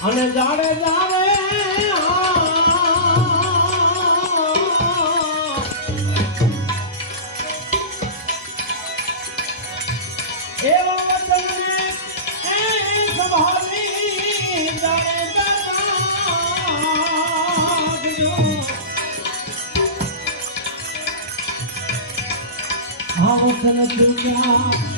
અને જાડે જાવે એવા વચનને એ સંભાળી જાણે આવતન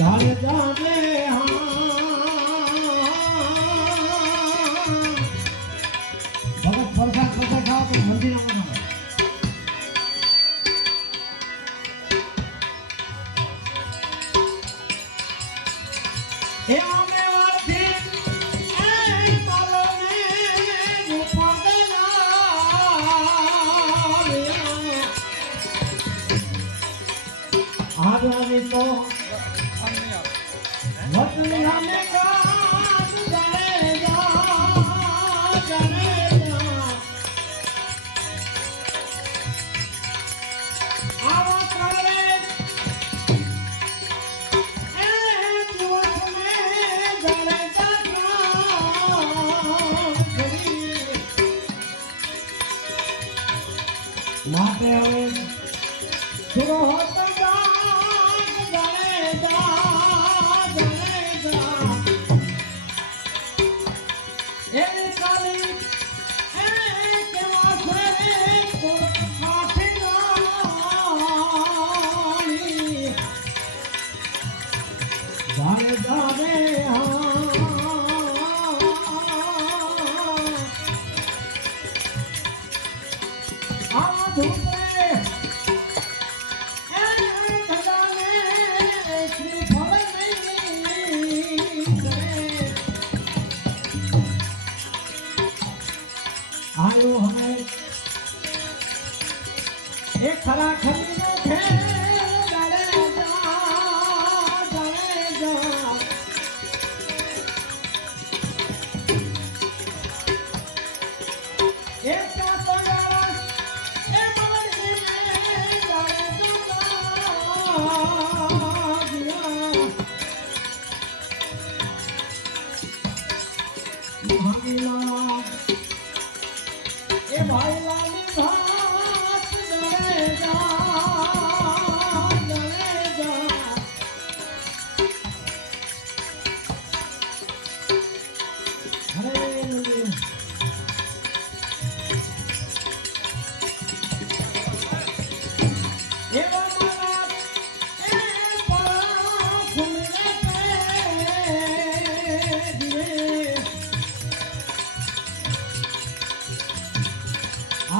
જાણે જાણે ભગત પ્રસાદ પ્રસાદ ખાવા તો મંદિર આવવાનું માટે હવે થોડો Hare Hare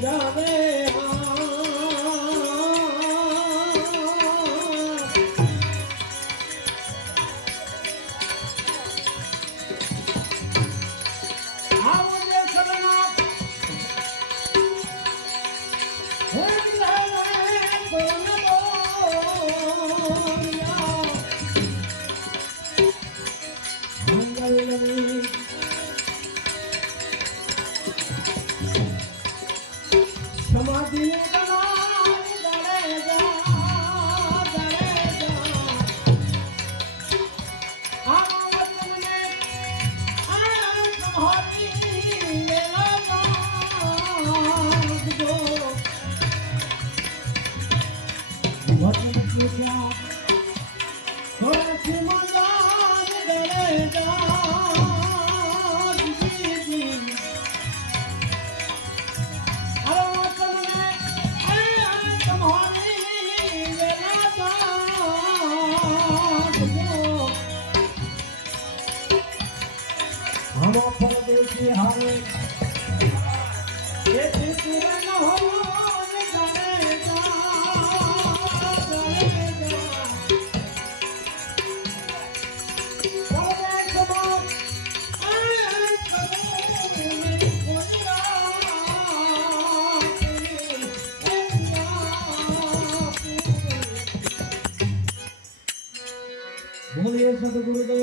Jagave 我在这儿 Santo Guru